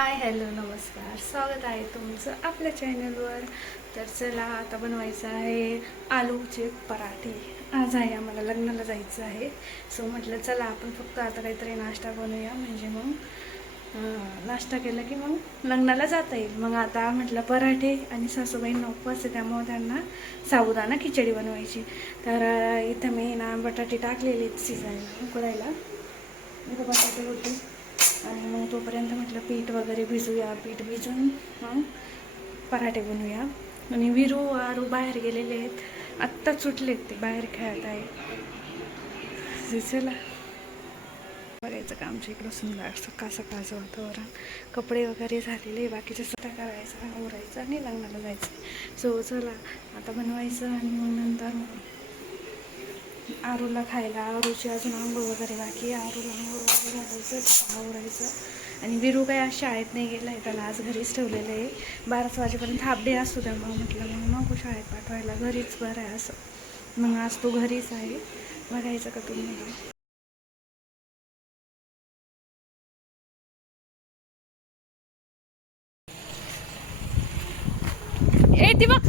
Hi hello नमस्कार, स्वागत आहे तुमचं आपल्या चॅनलवर. तर चला आता बनवायचं आहे आलूचे पराठे. आज आहे आम्हाला लग्नाला जायचं आहे, सो म्हटलं चला आपण फक्त आता काहीतरी नाश्ता बनवूया, म्हणजे मग नाश्ता केला की मग लग्नाला जाता येईल. मग आता म्हटलं पराठे आणि सासूबाईंना उपवास आहे त्यामुळे त्यांना साबुदाणा खिचडी बनवायची. तर इथं मी ना बटाटे टाकलेले शिजायला उकळायला, इथं बटाटे होते आणि मग तोपर्यंत म्हटलं पीठ वगैरे भिजूया. पीठ भिजून मग पराठे बनवूया. आणि विरू आरू बाहेर गेलेले आहेत, आत्ता सुटलेत, ते बाहेर खेळत आहे. चला बघायचं का आमच्या इकडं सुंदर सकाळ सकाळचं वातावरण. कपडे वगैरे झालेले, बाकीचे स्वतः करायचं, आवरायचं आणि लग्नाला जायचं. सो चला आता बनवायचं आणि मग नंतर आरूला खायला, आरूची अजून आंघोळ वगैरे बाकी, आरूला आंघोळ वगैरे घालायचं, आवरायचं. आणि विरू काय आज शाळेत नाही गेला आहे, त्याला आज घरीच ठेवलेलं आहे. 12 वाजेपर्यंत हाफ डे असतो, त्यामुळे म्हटलं मग नको शाळेत पाठवायला, घरीच बरं आहे असं. मग आज तो घरीच आहे. बघायचं का तुम्ही? ती बघ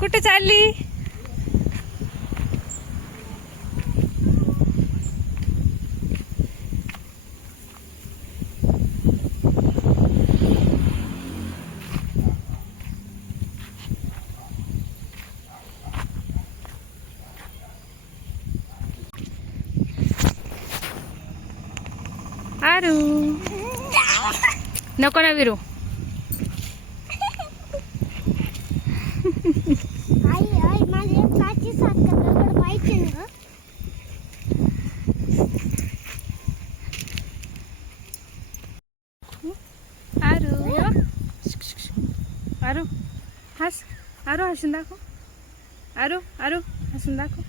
कुठे चालली. आरू नको ना विरू. आरू आरू हस, आरू हसून दाखव. आरू आरू हसून दाखव.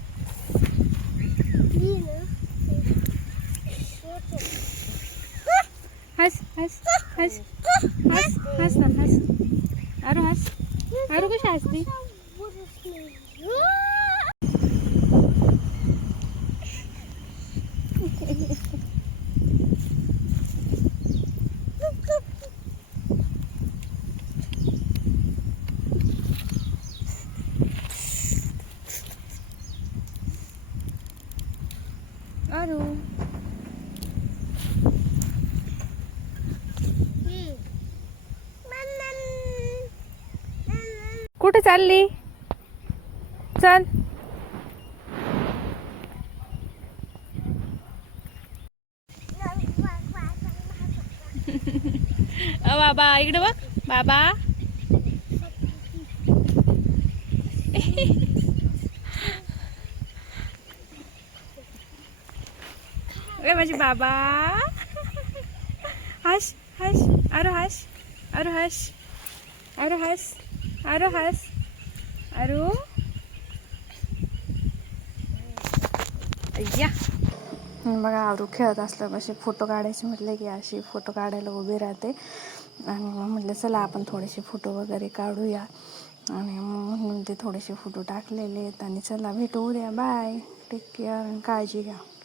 हस हस हस हस हस ना हस. आरू हस. आरू कशी हसते. आरू कुठे चालली. चल बाबा इकडे बघ बाबा. ए माझी बाबा. हस हस आरू हस. आरू हस. आरू हस. आरू हस. आरू अय्या. बघा आरू खेळत असलं कसे फोटो काढायचे म्हटले की अशी फोटो काढायला उभी राहते. आणि मग म्हटलं चला आपण थोडेसे फोटो वगैरे काढूया. आणि मग म्हणून ते थोडेसे फोटो टाकलेले आहेत. आणि चला भेटू उद्या. बाय, टेक केअर, काळजी घ्या.